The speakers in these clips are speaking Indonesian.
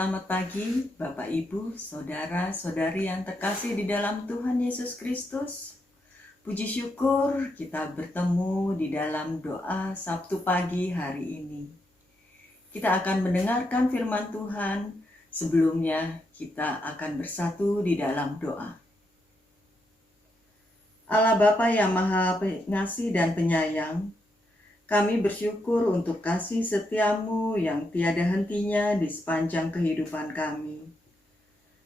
Selamat pagi, Bapak, Ibu, Saudara-saudari yang terkasih di dalam Tuhan Yesus Kristus. Puji syukur kita bertemu di dalam doa Sabtu pagi hari ini. Kita akan mendengarkan firman Tuhan. Sebelumnya kita akan bersatu di dalam doa. Allah Bapa yang Maha Pengasih dan Penyayang, kami bersyukur untuk kasih setiamu yang tiada hentinya di sepanjang kehidupan kami.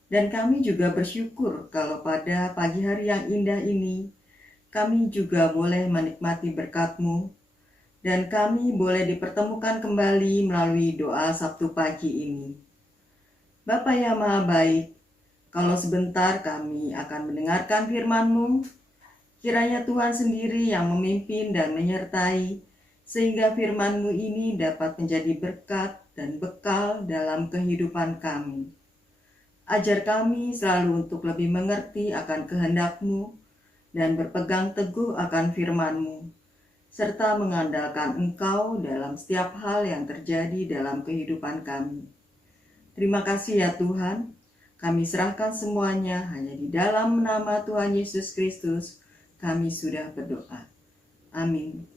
Dan kami juga bersyukur kalau pada pagi hari yang indah ini, kami juga boleh menikmati berkat-Mu, dan kami boleh dipertemukan kembali melalui doa Sabtu pagi ini. Bapa yang Maha Baik, kalau sebentar kami akan mendengarkan firman-Mu, kiranya Tuhan sendiri yang memimpin dan menyertai, sehingga firman-Mu ini dapat menjadi berkat dan bekal dalam kehidupan kami. Ajar kami selalu untuk lebih mengerti akan kehendak-Mu dan berpegang teguh akan firman-Mu, serta mengandalkan Engkau dalam setiap hal yang terjadi dalam kehidupan kami. Terima kasih ya Tuhan, kami serahkan semuanya hanya di dalam nama Tuhan Yesus Kristus, kami sudah berdoa. Amin.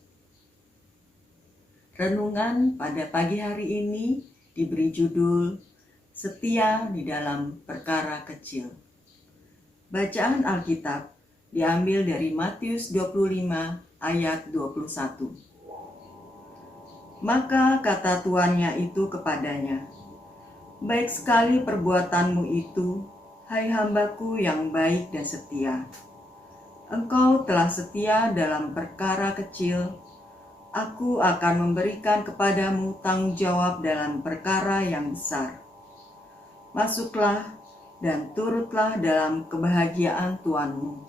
Renungan pada pagi hari ini diberi judul Setia di dalam Perkara Kecil. Bacaan Alkitab diambil dari Matius 25 ayat 21. Maka kata tuannya itu kepadanya, "Baik sekali perbuatanmu itu, hai hambaku yang baik dan setia. Engkau telah setia dalam perkara kecil, Aku akan memberikan kepadamu tanggung jawab dalam perkara yang besar. Masuklah dan turutlah dalam kebahagiaan Tuanmu."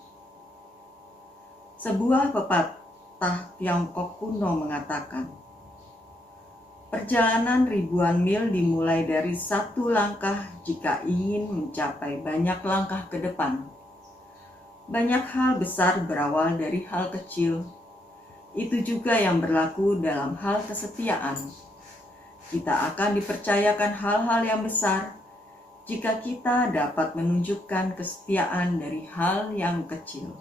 Sebuah pepatah Tiongkok kuno mengatakan, perjalanan ribuan mil dimulai dari satu langkah jika ingin mencapai banyak langkah ke depan. Banyak hal besar berawal dari hal kecil. Itu juga yang berlaku dalam hal kesetiaan. Kita akan dipercayakan hal-hal yang besar jika kita dapat menunjukkan kesetiaan dari hal yang kecil.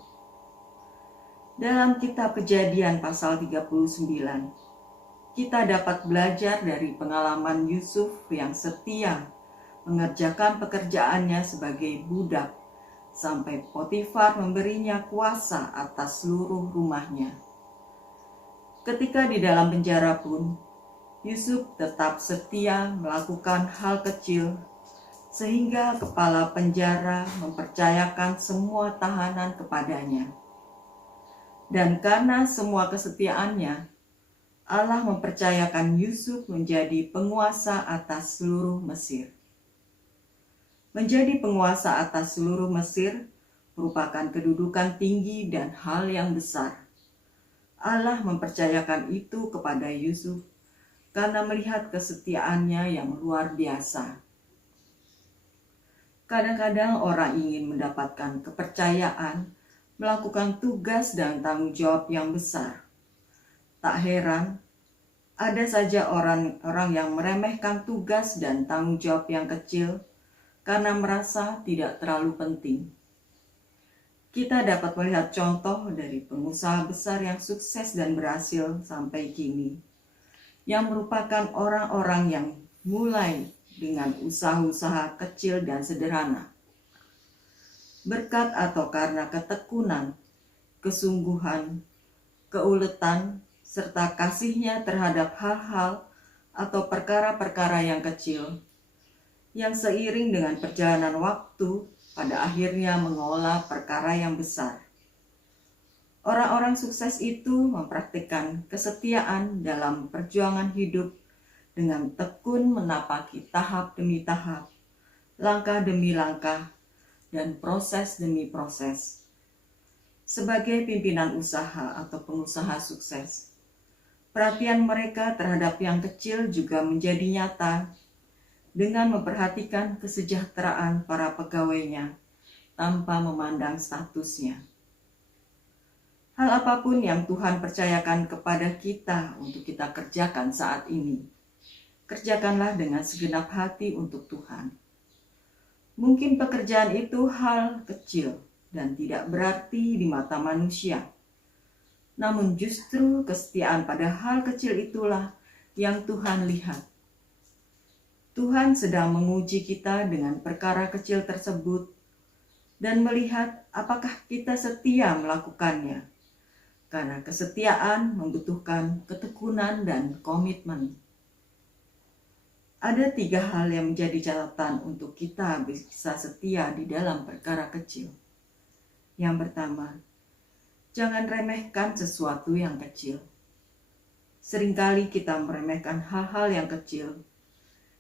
Dalam kitab Kejadian pasal 39, kita dapat belajar dari pengalaman Yusuf yang setia mengerjakan pekerjaannya sebagai budak sampai Potifar memberinya kuasa atas seluruh rumahnya. Ketika di dalam penjara pun, Yusuf tetap setia melakukan hal kecil, sehingga kepala penjara mempercayakan semua tahanan kepadanya. Dan karena semua kesetiaannya, Allah mempercayakan Yusuf menjadi penguasa atas seluruh Mesir. Menjadi penguasa atas seluruh Mesir merupakan kedudukan tinggi dan hal yang besar. Allah mempercayakan itu kepada Yusuf karena melihat kesetiaannya yang luar biasa. Kadang-kadang orang ingin mendapatkan kepercayaan, melakukan tugas dan tanggung jawab yang besar. Tak heran, ada saja orang-orang yang meremehkan tugas dan tanggung jawab yang kecil karena merasa tidak terlalu penting. Kita dapat melihat contoh dari pengusaha besar yang sukses dan berhasil sampai kini, yang merupakan orang-orang yang mulai dengan usaha-usaha kecil dan sederhana. Berkat atau karena ketekunan, kesungguhan, keuletan, serta kasihnya terhadap hal-hal atau perkara-perkara yang kecil, yang seiring dengan perjalanan waktu, pada akhirnya mengolah perkara yang besar. Orang-orang sukses itu mempraktikkan kesetiaan dalam perjuangan hidup dengan tekun menapaki tahap demi tahap, langkah demi langkah, dan proses demi proses. Sebagai pimpinan usaha atau pengusaha sukses, perhatian mereka terhadap yang kecil juga menjadi nyata dengan memperhatikan kesejahteraan para pegawainya tanpa memandang statusnya. Hal apapun yang Tuhan percayakan kepada kita untuk kita kerjakan saat ini, kerjakanlah dengan segenap hati untuk Tuhan. Mungkin pekerjaan itu hal kecil dan tidak berarti di mata manusia. Namun justru kesetiaan pada hal kecil itulah yang Tuhan lihat. Tuhan sedang menguji kita dengan perkara kecil tersebut dan melihat apakah kita setia melakukannya. Karena kesetiaan membutuhkan ketekunan dan komitmen. Ada 3 hal yang menjadi catatan untuk kita bisa setia di dalam perkara kecil. Yang pertama, jangan remehkan sesuatu yang kecil. Seringkali kita meremehkan hal-hal yang kecil.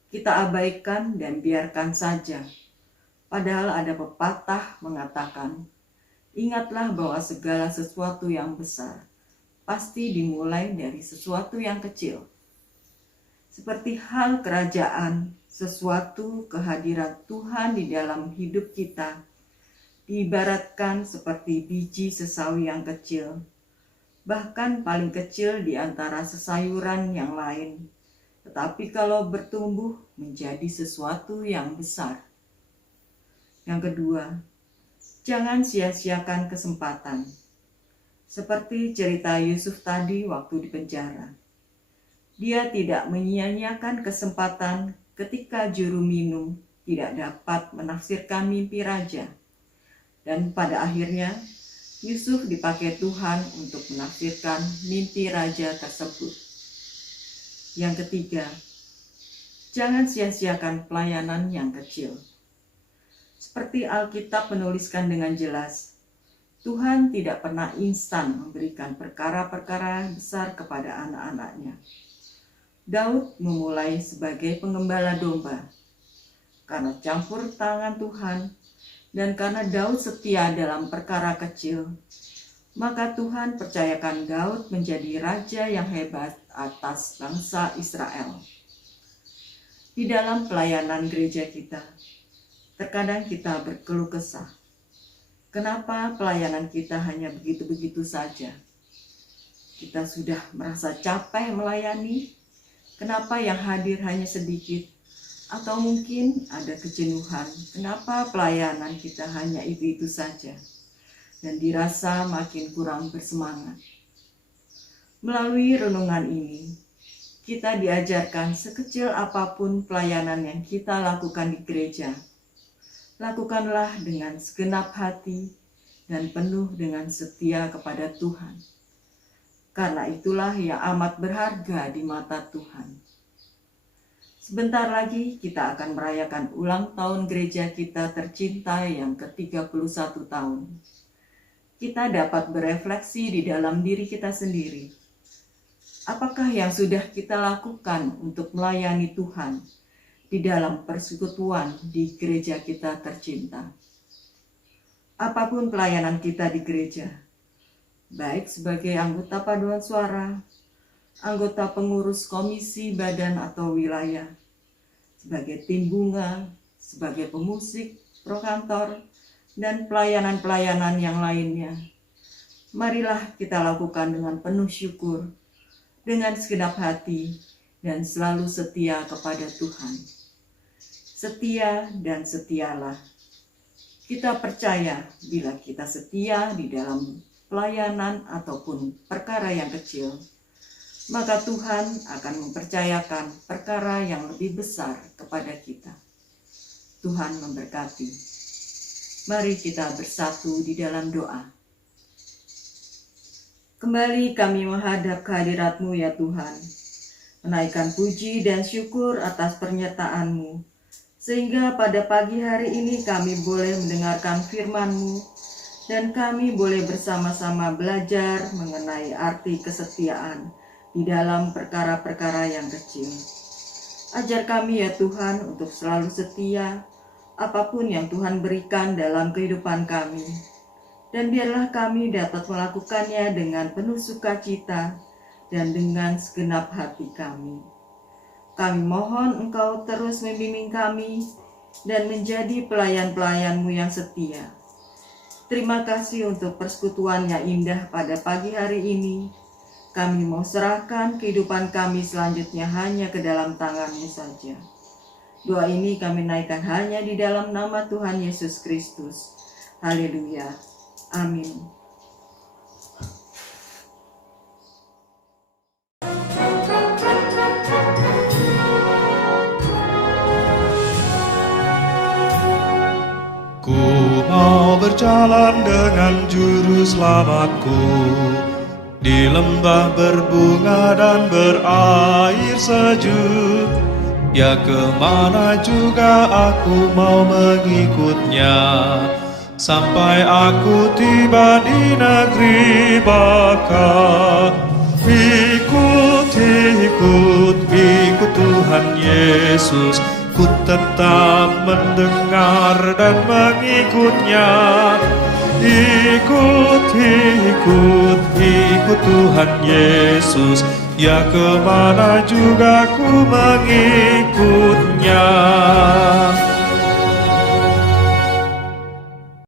Kita abaikan dan biarkan saja. Padahal ada pepatah mengatakan, ingatlah bahwa segala sesuatu yang besar pasti dimulai dari sesuatu yang kecil. Seperti hal kerajaan, sesuatu kehadiran Tuhan di dalam hidup kita, diibaratkan seperti biji sesawi yang kecil, bahkan paling kecil di antara sesayuran yang lain. Tetapi kalau bertumbuh menjadi sesuatu yang besar. Yang kedua, jangan sia-siakan kesempatan. Seperti cerita Yusuf tadi waktu di penjara. Dia tidak menyia-nyiakan kesempatan ketika juru minum tidak dapat menafsirkan mimpi raja. Dan pada akhirnya, Yusuf dipakai Tuhan untuk menafsirkan mimpi raja tersebut. Yang ketiga, jangan sia-siakan pelayanan yang kecil. Seperti Alkitab menuliskan dengan jelas, Tuhan tidak pernah instan memberikan perkara-perkara besar kepada anak-anaknya. Daud memulai sebagai pengembala domba. Karena campur tangan Tuhan dan karena Daud setia dalam perkara kecil, maka Tuhan percayakan Daud menjadi raja yang hebat atas bangsa Israel. Di dalam pelayanan gereja kita, terkadang kita berkeluh kesah. Kenapa pelayanan kita hanya begitu-begitu saja? Kita sudah merasa capek melayani. Kenapa yang hadir hanya sedikit? Atau mungkin ada kejenuhan. Kenapa pelayanan kita hanya itu-itu saja? Dan dirasa makin kurang bersemangat. Melalui renungan ini, kita diajarkan sekecil apapun pelayanan yang kita lakukan di gereja, lakukanlah dengan segenap hati dan penuh dengan setia kepada Tuhan. Karena itulah yang amat berharga di mata Tuhan. Sebentar lagi kita akan merayakan ulang tahun gereja kita tercinta yang ke-31 tahun. Kita dapat berefleksi di dalam diri kita sendiri. Apakah yang sudah kita lakukan untuk melayani Tuhan di dalam persekutuan di gereja kita tercinta? Apapun pelayanan kita di gereja, baik sebagai anggota paduan suara, anggota pengurus komisi badan atau wilayah, sebagai tim bunga, sebagai pemusik, prokantor, dan pelayanan-pelayanan yang lainnya. Marilah kita lakukan dengan penuh syukur, dengan segenap hati, dan selalu setia kepada Tuhan. Setia dan setialah. Kita percaya bila kita setia di dalam pelayanan ataupun perkara yang kecil, maka Tuhan akan mempercayakan perkara yang lebih besar kepada kita. Tuhan memberkati. Mari kita bersatu di dalam doa. Kembali kami menghadap kehadirat-Mu ya Tuhan, menaikkan puji dan syukur atas penyertaan-Mu, sehingga pada pagi hari ini kami boleh mendengarkan firman-Mu, dan kami boleh bersama-sama belajar mengenai arti kesetiaan di dalam perkara-perkara yang kecil. Ajar kami ya Tuhan untuk selalu setia, apapun yang Tuhan berikan dalam kehidupan kami. Dan biarlah kami dapat melakukannya dengan penuh sukacita dan dengan segenap hati kami. Kami mohon Engkau terus membimbing kami dan menjadi pelayan-pelayan-Mu yang setia. Terima kasih untuk persekutuan yang indah pada pagi hari ini. Kami mau serahkan kehidupan kami selanjutnya hanya ke dalam tangan-Mu saja. Doa ini kami naikkan hanya di dalam nama Tuhan Yesus Kristus. Haleluya. Amin. Ku mau berjalan dengan juru selamatku di lembah berbunga dan berair sejuk. Ya kemana juga aku mau mengikutnya, sampai aku tiba di negeri baka. Ikut, ikut, ikut Tuhan Yesus. Ku tetap mendengar dan mengikutnya. Ikut, ikut, ikut Tuhan Yesus. Ya kemana juga ku mengikutnya.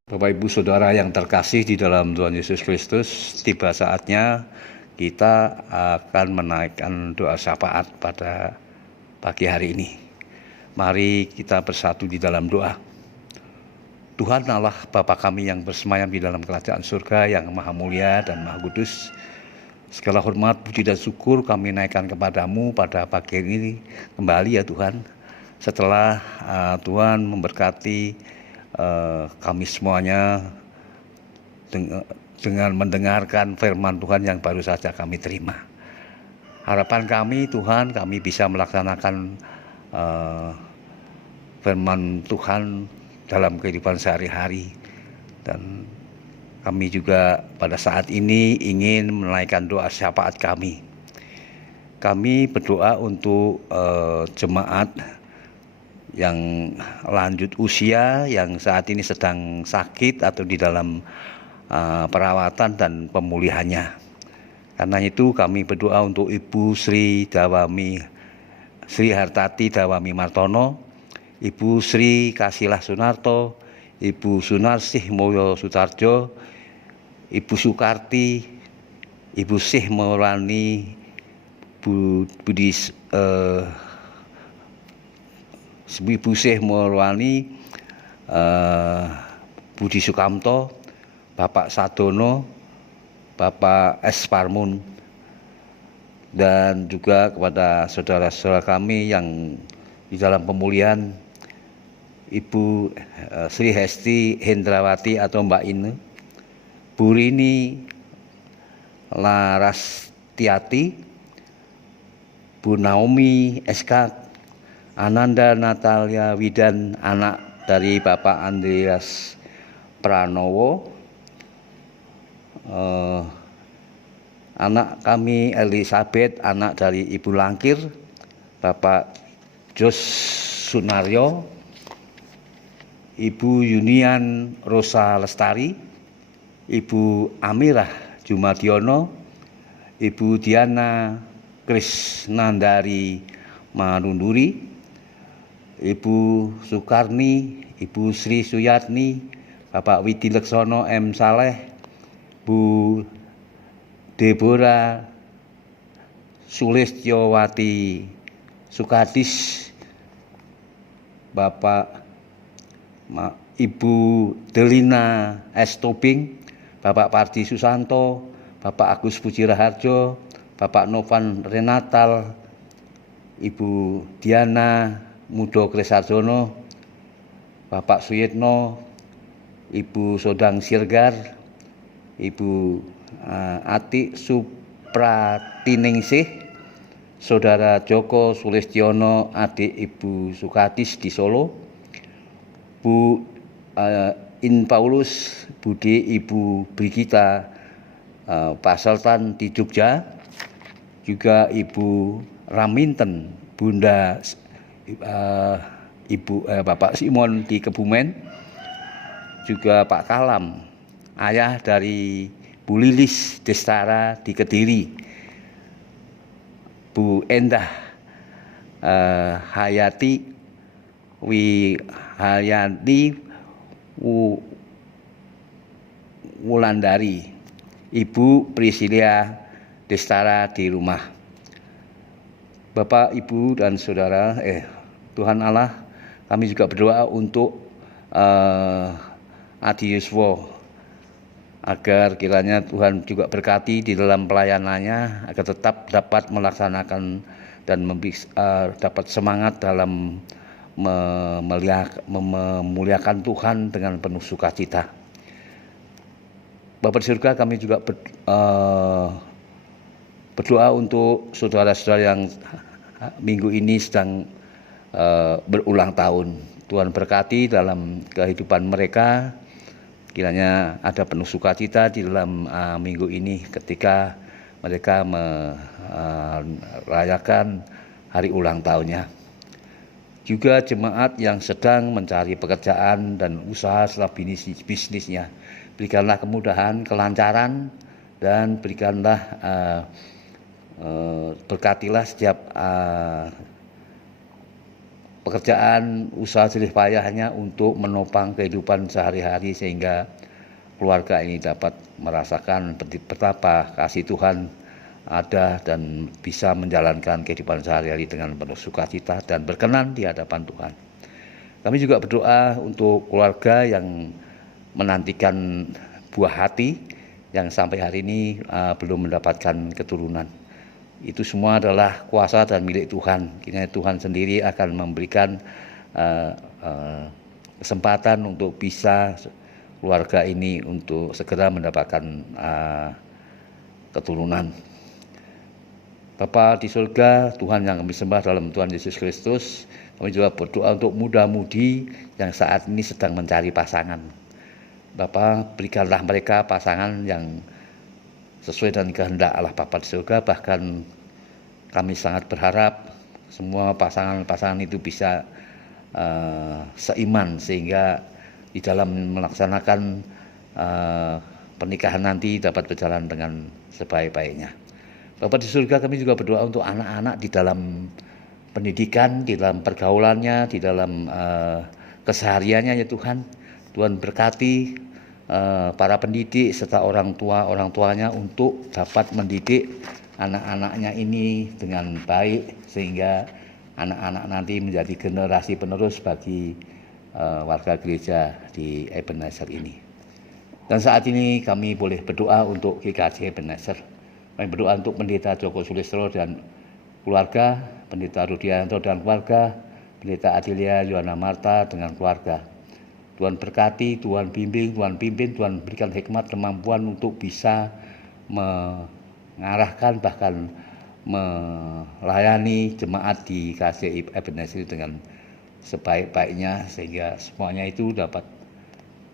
Bapak Ibu Saudara yang terkasih di dalam Tuhan Yesus Kristus, tiba saatnya kita akan menaikkan doa syafaat pada pagi hari ini. Mari kita bersatu di dalam doa. Tuhan Allah Bapa kami yang bersemayam di dalam kerajaan surga yang maha mulia dan maha kudus, segala hormat, puji dan syukur kami naikkan kepadamu pada pagi ini kembali ya Tuhan. Setelah Tuhan memberkati kami semuanya dengan mendengarkan firman Tuhan yang baru saja kami terima. Harapan kami Tuhan, kami bisa melaksanakan firman Tuhan dalam kehidupan sehari-hari. Dan kami juga pada saat ini ingin menaikkan doa syafaat kami. Kami berdoa untuk jemaat yang lanjut usia, yang saat ini sedang sakit atau di dalam perawatan dan pemulihannya. Karena itu kami berdoa untuk Ibu Sri Hartati Dawami Martono, Ibu Sri Kasilah Sunarto, Ibu Sunarsih Moyo Sutarjo, Ibu Sukarti, Ibu Syih Maulani Ibu Syih Maulani Budi Sukamto, Bapak Sadono, Bapak S. Parmun, dan juga kepada saudara-saudara kami yang di dalam pemulihan, Ibu Sri Hesti Hendrawati atau Mbak Ine, Bu Rini Larastiati, Bu Naomi SK, Ananda Natalia Widan, anak dari Bapak Andreas Pranowo, anak kami Elizabeth, anak dari Ibu Langkir, Bapak Jos Sunaryo, Ibu Yunian Rosa Lestari, Ibu Amirah Jumadiono, Ibu Diana Krisnandari Manunduri, Ibu Sukarni, Ibu Sri Suyatni, Bapak Widi Leksono M. Saleh, Bu Deborah Sulistyowati Sukadis, Bapak Ibu Delina S. Tobing, Bapak Pardi Susanto, Bapak Agus Puji Raharjo, Bapak Novan Renatal, Ibu Diana Mudo Kresarjono, Bapak Suyitno, Ibu Sodang Sirgar, Ibu Ati Supratiningsih, Saudara Joko Sulistiono, adik Ibu Sukadis di Solo, Bu In Paulus Budi, Ibu Brigita Paseltan di Jogja, juga Ibu Raminten, Bunda Bapak Simon di Kebumen, juga Pak Kalam, ayah dari Bu Lilis Destara di Kediri, Bu Endah Hayati Wihayati Wulandari, Ibu Priscilia Destara di rumah. Bapak, Ibu, dan Saudara, Tuhan Allah, kami juga berdoa untuk Adi Yuswo, agar kiranya Tuhan juga berkati di dalam pelayanannya, agar tetap dapat melaksanakan dan dapat semangat dalam memuliakan Tuhan dengan penuh sukacita. Bapa di surga, kami juga berdoa untuk saudara-saudara yang minggu ini sedang berulang tahun. Tuhan berkati dalam kehidupan mereka, kiranya ada penuh sukacita di dalam minggu ini ketika mereka merayakan hari ulang tahunnya. Juga jemaat yang sedang mencari pekerjaan dan usaha setelah bisnisnya, berikanlah kemudahan, kelancaran, dan berikanlah berkatilah setiap pekerjaan usaha jerih payahnya untuk menopang kehidupan sehari-hari, sehingga keluarga ini dapat merasakan betapa kasih Tuhan ada dan bisa menjalankan kehidupan sehari-hari dengan penuh sukacita dan berkenan di hadapan Tuhan. Kami juga berdoa untuk keluarga yang menantikan buah hati yang sampai hari ini belum mendapatkan keturunan. Itu semua adalah kuasa dan milik Tuhan. Kiranya Tuhan sendiri akan memberikan kesempatan untuk bisa keluarga ini untuk segera mendapatkan keturunan. Bapa di surga, Tuhan yang kami sembah dalam Tuhan Yesus Kristus, kami juga berdoa untuk muda-mudi yang saat ini sedang mencari pasangan. Bapa, berikanlah mereka pasangan yang sesuai dengan kehendak Allah Bapa di surga. Bahkan kami sangat berharap semua pasangan-pasangan itu bisa seiman, sehingga di dalam melaksanakan pernikahan nanti dapat berjalan dengan sebaik-baiknya. Bapa di surga, kami juga berdoa untuk anak-anak di dalam pendidikan, di dalam pergaulannya, di dalam kesehariannya ya Tuhan. Tuhan berkati para pendidik serta orang tuanya untuk dapat mendidik anak-anaknya ini dengan baik, sehingga anak-anak nanti menjadi generasi penerus bagi warga gereja di Ebenezer ini. Dan saat ini kami boleh berdoa untuk GKJ Ebenezer. Kami berdoa untuk Pendeta Joko Sulistro dan keluarga, Pendeta Rudianto dan keluarga, Pendeta Adelia Yohana Marta dengan keluarga. Tuhan berkati, Tuhan bimbing, Tuhan pimpin, Tuhan berikan hikmat, kemampuan untuk bisa mengarahkan bahkan melayani jemaat di KJ Ebenezer dengan sebaik-baiknya, sehingga semuanya itu dapat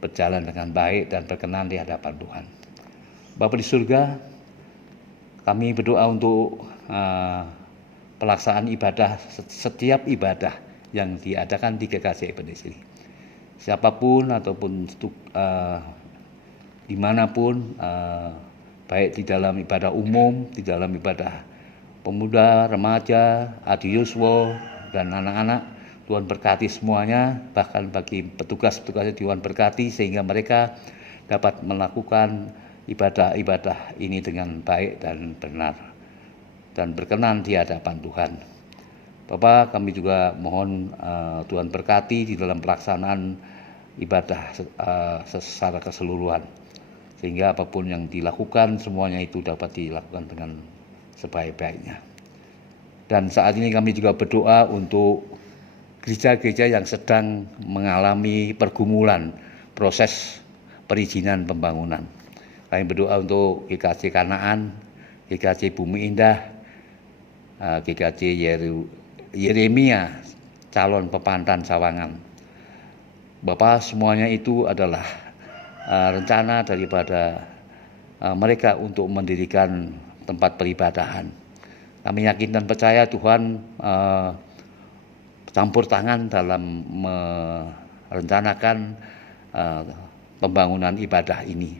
berjalan dengan baik dan berkenan di hadapan Tuhan. Bapa di surga, kami berdoa untuk pelaksanaan ibadah, setiap ibadah yang diadakan di GKJ Ebenezer. Siapapun ataupun dimanapun, baik di dalam ibadah umum, di dalam ibadah pemuda, remaja, Adi Yuswo, dan anak-anak, Tuhan berkati semuanya. Bahkan bagi petugas-petugasnya Tuhan berkati, sehingga mereka dapat melakukan ibadah-ibadah ini dengan baik dan benar dan berkenan di hadapan Tuhan. Bapak, kami juga mohon Tuhan berkati di dalam pelaksanaan ibadah secara keseluruhan, sehingga apapun yang dilakukan semuanya itu dapat dilakukan dengan sebaik-baiknya. Dan saat ini kami juga berdoa untuk gereja-gereja yang sedang mengalami pergumulan proses perizinan pembangunan. Kami berdoa untuk GKJ Kanaan, GKJ Bumi Indah, GKJ Yeremia, calon Pepantan Sawangan. Bapak, semuanya itu adalah rencana daripada mereka untuk mendirikan tempat peribadahan. Kami yakin dan percaya Tuhan campur tangan dalam merencanakan pembangunan ibadah ini.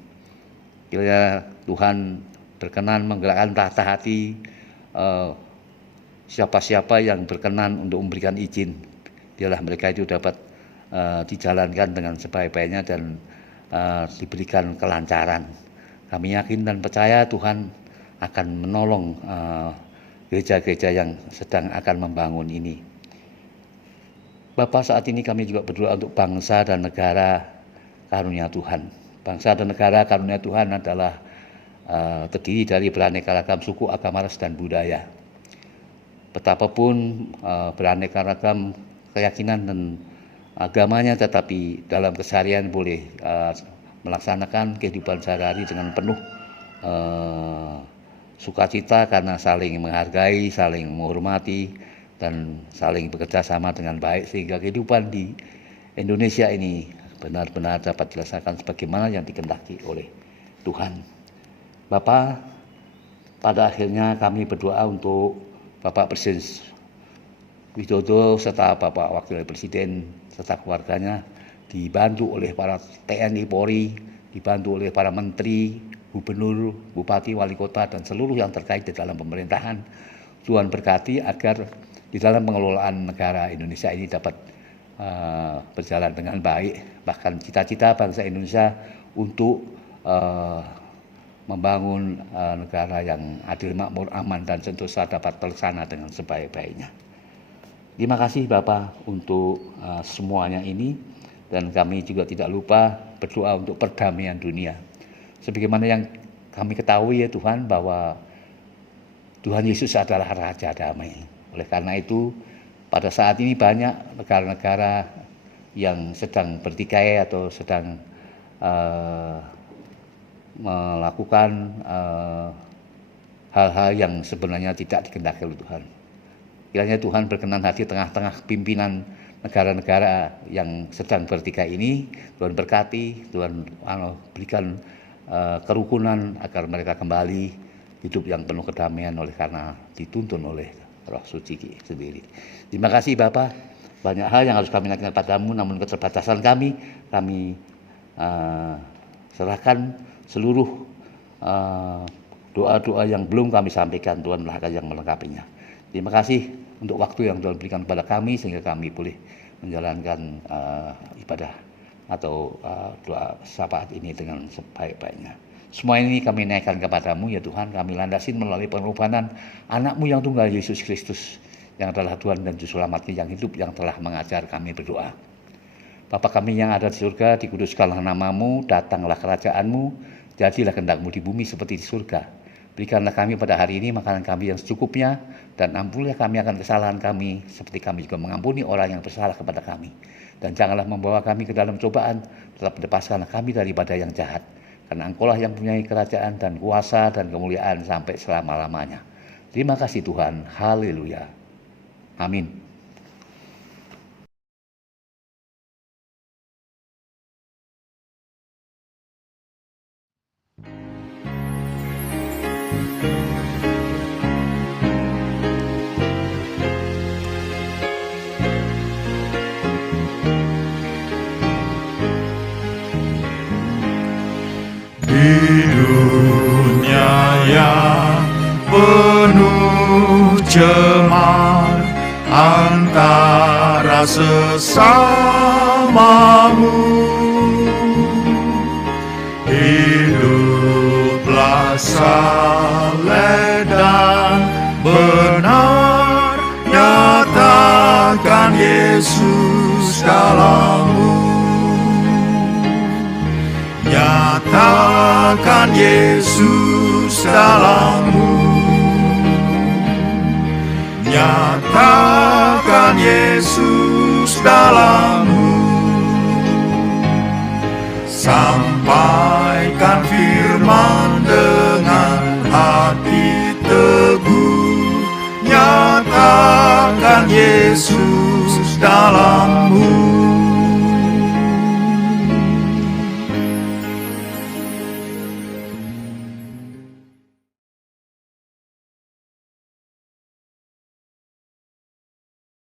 Kiranya Tuhan berkenan menggerakkan tahta hati siapa-siapa yang berkenan untuk memberikan izin, biarlah mereka itu dapat dijalankan dengan sebaik-baiknya dan diberikan kelancaran. Kami yakin dan percaya Tuhan akan menolong gereja-gereja yang sedang akan membangun ini. Bapa, saat ini kami juga berdoa untuk bangsa dan negara karunia Tuhan. Bangsa dan negara karunia Tuhan adalah terdiri dari beraneka ragam suku, agama, ras, dan budaya. Betapapun beraneka ragam keyakinan dan agamanya, tetapi dalam keseharian boleh melaksanakan kehidupan sehari-hari dengan penuh sukacita karena saling menghargai, saling menghormati, dan saling bekerja sama dengan baik, sehingga kehidupan di Indonesia ini benar-benar dapat dilaksanakan sebagaimana yang dikehendaki oleh Tuhan. Bapak, pada akhirnya kami berdoa untuk Bapak Presiden Widodo serta Bapak Wakil Presiden serta keluarganya, dibantu oleh para TNI Polri, dibantu oleh para menteri, gubernur, bupati, wali kota, dan seluruh yang terkait di dalam pemerintahan. Tuhan berkati agar di dalam pengelolaan negara Indonesia ini dapat berjalan dengan baik. Bahkan cita-cita bangsa Indonesia untuk membangun negara yang adil, makmur, aman, dan sentosa dapat terlaksana dengan sebaik-baiknya. Terima kasih Bapak untuk semuanya ini, dan kami juga tidak lupa berdoa untuk perdamaian dunia. Sebagaimana yang kami ketahui ya Tuhan, bahwa Tuhan Yesus adalah Raja Damai. Oleh karena itu, pada saat ini banyak negara-negara yang sedang bertikai atau sedang melakukan hal-hal yang sebenarnya tidak dikehendaki oleh Tuhan. Kiranya Tuhan berkenan hati tengah-tengah pimpinan negara-negara yang sedang bertikai ini. Tuhan berkati, Tuhan berikan kerukunan agar mereka kembali hidup yang penuh kedamaian oleh karena dituntun oleh Roh Suci sendiri. Terima kasih Bapak. Banyak hal yang harus kami lakukan padamu, namun keterbatasan kami serahkan seluruh doa-doa yang belum kami sampaikan. Tuhan lah yang melengkapinya. Terima kasih untuk waktu yang Tuhan berikan kepada kami sehingga kami boleh menjalankan ibadah atau doa syafaat ini dengan sebaik-baiknya. Semua ini kami naikkan kepadamu ya Tuhan. Kami landasin melalui pengorbanan anak-Mu yang tunggal, Yesus Kristus, yang adalah Tuhan dan Juru Selamat yang hidup, yang telah mengajar kami berdoa. Bapa kami yang ada di surga, dikuduskanlah nama-Mu, datanglah kerajaan-Mu, jadilah kehendak-Mu di bumi seperti di surga. Berikanlah kami pada hari ini makanan kami yang secukupnya, dan ampunilah kami akan kesalahan kami, seperti kami juga mengampuni orang yang bersalah kepada kami. Dan janganlah membawa kami ke dalam cobaan, tetapi lepaskanlah kami daripada yang jahat. Karena Engkau-lah yang mempunyai kerajaan dan kuasa dan kemuliaan sampai selama-lamanya. Terima kasih Tuhan. Haleluya. Amin. Di dunia yang penuh cemar antara sesamamu, hiduplah saleh dan benar, nyatakan Yesus dalammu. Nyatakan Yesus dalammu. Nyatakan Yesus dalammu. Sampaikan firman dengan hati teguh. Nyatakan Yesus dalammu.